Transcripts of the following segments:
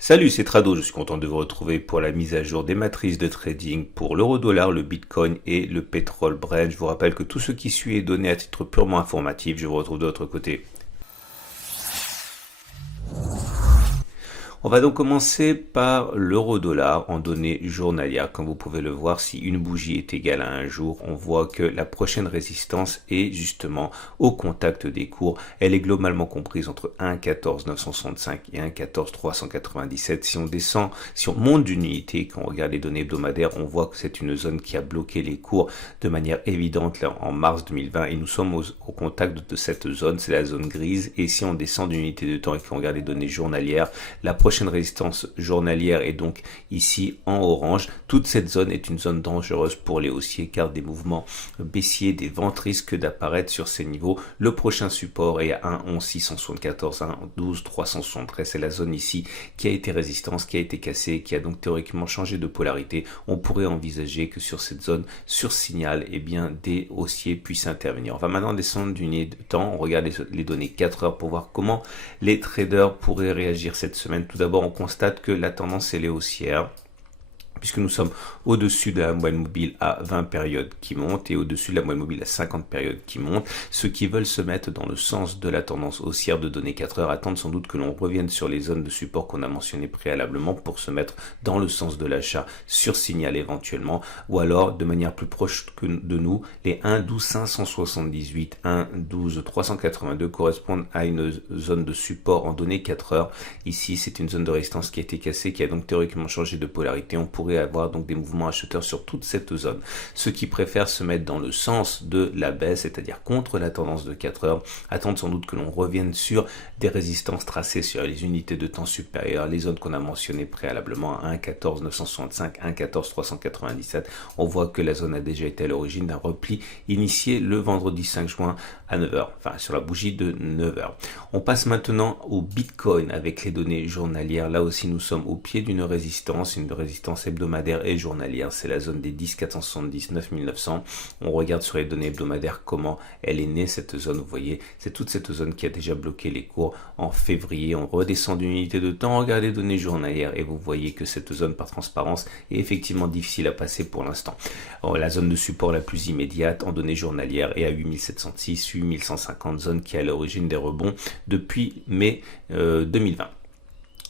Salut, c'est Trado, je suis content de vous retrouver pour la mise à jour des matrices de trading pour l'euro-dollar, le bitcoin et le pétrole Brent. Je vous rappelle que tout ce qui suit est donné à titre purement informatif. Je vous retrouve de l'autre côté. On va donc commencer par l'euro-dollar en données journalières. Comme vous pouvez le voir, si une bougie est égale à un jour, on voit que la prochaine résistance est justement au contact des cours. Elle est globalement comprise entre 1,14 965 et 1,14 397. Si on descend, si on monte d'une unité, quand on regarde les données hebdomadaires, on voit que c'est une zone qui a bloqué les cours de manière évidente là, en mars 2020 et nous sommes au contact de cette zone, c'est la zone grise. Et si on descend d'une unité de temps et qu'on regarde les données journalières, la prochaine résistance journalière est donc ici en orange. Toute cette zone est une zone dangereuse pour les haussiers car des mouvements baissiers, des ventes risquent d'apparaître sur ces niveaux. Le prochain support est à 1,11 674, 1,12 373. C'est la zone ici qui a été résistance, qui a été cassée, qui a donc théoriquement changé de polarité. On pourrait envisager que sur cette zone, sur signal, eh bien, des haussiers puissent intervenir. On va maintenant descendre d'une unité de temps. On regarde les données 4 heures pour voir comment les traders pourraient réagir cette semaine. Tout d'abord, on constate que la tendance elle est haussière, puisque nous sommes au-dessus de la moyenne mobile à 20 périodes qui montent et au-dessus de la moyenne mobile à 50 périodes qui montent. Ceux qui veulent se mettre dans le sens de la tendance haussière de données 4 heures attendent sans doute que l'on revienne sur les zones de support qu'on a mentionnées préalablement pour se mettre dans le sens de l'achat sur signal éventuellement, ou alors de manière plus proche que de nous, les 1,12 578, 1,12 382 correspondent à une zone de support en données 4 heures. Ici, c'est une zone de résistance qui a été cassée, qui a donc théoriquement changé de polarité. On pourrait avoir donc des mouvements acheteurs sur toute cette zone. Ceux qui préfèrent se mettre dans le sens de la baisse, c'est-à-dire contre la tendance de 4 heures, attendent sans doute que l'on revienne sur des résistances tracées sur les unités de temps supérieures, les zones qu'on a mentionnées préalablement, 1,14 965, 1,14 397. On voit que la zone a déjà été à l'origine d'un repli initié le vendredi 5 juin à 9 heures, enfin sur la bougie de 9 heures. On passe maintenant au Bitcoin avec les données journalières. Là aussi, nous sommes au pied d'une résistance, une résistance hebdomadaire et journalière, c'est la zone des 10 479 900. On regarde sur les données hebdomadaires comment elle est née cette zone. Vous voyez, c'est toute cette zone qui a déjà bloqué les cours en février. On redescend d'une unité de temps, on regarde les données journalières et vous voyez que cette zone par transparence est effectivement difficile à passer pour l'instant. La zone de support la plus immédiate en données journalières est à 8706, 8150, zone qui est à l'origine des rebonds depuis mai 2020.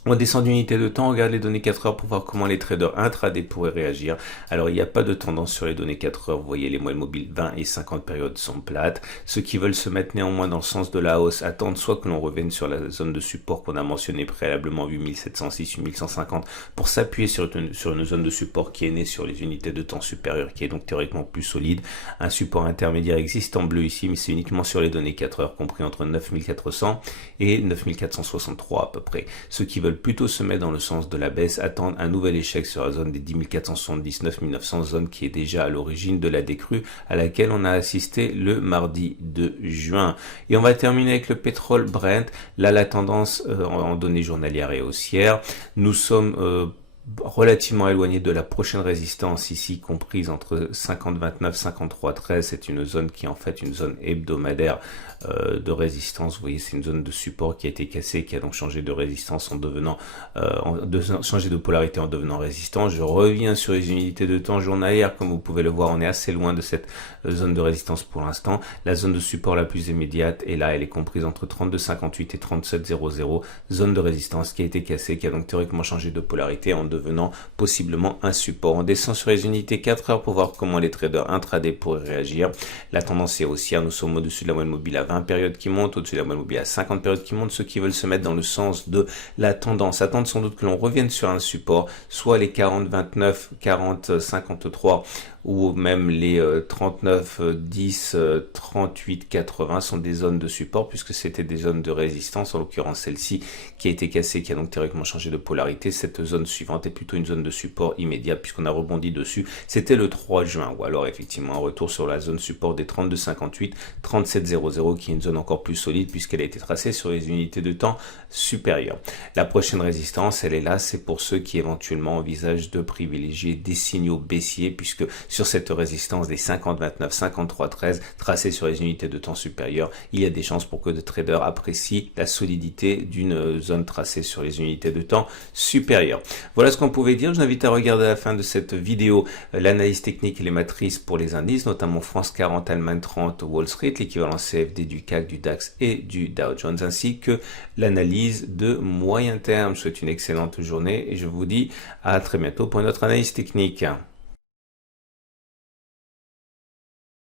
On descend d'unité de temps, on regarde les données 4 heures pour voir comment les traders intraday pourraient réagir. Alors, il n'y a pas de tendance sur les données 4 heures. Vous voyez, les moyennes mobiles 20 et 50 périodes sont plates. Ceux qui veulent se mettre néanmoins dans le sens de la hausse attendent soit que l'on revienne sur la zone de support qu'on a mentionnée préalablement, 8706, 8150, pour s'appuyer sur une zone de support qui est née sur les unités de temps supérieures, qui est donc théoriquement plus solide. Un support intermédiaire existe en bleu ici, mais c'est uniquement sur les données 4 heures, compris entre 9400 et 9463 à peu près. Ceux qui veulent plutôt se mettre dans le sens de la baisse attendent un nouvel échec sur la zone des 10 479 900, zone qui est déjà à l'origine de la décrue à laquelle on a assisté le mardi 2 juin. Et on va terminer avec le pétrole Brent. Là, la tendance en données journalières est haussière. Nous sommes relativement éloigné de la prochaine résistance ici comprise entre 50,29 53,13. C'est une zone qui est en fait une zone hebdomadaire de résistance. Vous voyez, c'est une zone de support qui a été cassée, qui a donc changé de résistance en devenant changé de polarité en devenant résistance. Je reviens sur les unités de temps journalières. Comme vous pouvez le voir, on est assez loin de cette zone de résistance pour l'instant. La zone de support la plus immédiate est là, elle est comprise entre 32,58 et 37,00. Zone de résistance qui a été cassée, qui a donc théoriquement changé de polarité en devenant possiblement un support. On descend sur les unités 4 heures pour voir comment les traders intraday pourraient réagir. La tendance est haussière. Nous sommes au-dessus de la moyenne mobile à 20 périodes qui montent, au-dessus de la moyenne mobile à 50 périodes qui montent. Ceux qui veulent se mettre dans le sens de la tendance attendent sans doute que l'on revienne sur un support, soit les 40, 29, 40, 53 ou même les 39, 10, 38, 80 sont des zones de support puisque c'était des zones de résistance, en l'occurrence celle-ci qui a été cassée, qui a donc théoriquement changé de polarité. Cette zone suivante est plutôt une zone de support immédiat puisqu'on a rebondi dessus. C'était le 3 juin ou alors effectivement un retour sur la zone support des 32,58, 37,00 qui est une zone encore plus solide puisqu'elle a été tracée sur les unités de temps supérieures. La prochaine résistance, elle est là, c'est pour ceux qui éventuellement envisagent de privilégier des signaux baissiers puisque sur cette résistance des 50-29, 53-13 tracée sur les unités de temps supérieures, il y a des chances pour que de traders apprécient la solidité d'une zone tracée sur les unités de temps supérieures. Voilà ce qu'on pouvait dire. Je vous invite à regarder à la fin de cette vidéo l'analyse technique et les matrices pour les indices, notamment France 40, Allemagne 30, Wall Street, l'équivalent CFD du CAC, du DAX et du Dow Jones, ainsi que l'analyse de moyen terme. Je vous souhaite une excellente journée et je vous dis à très bientôt pour une autre analyse technique.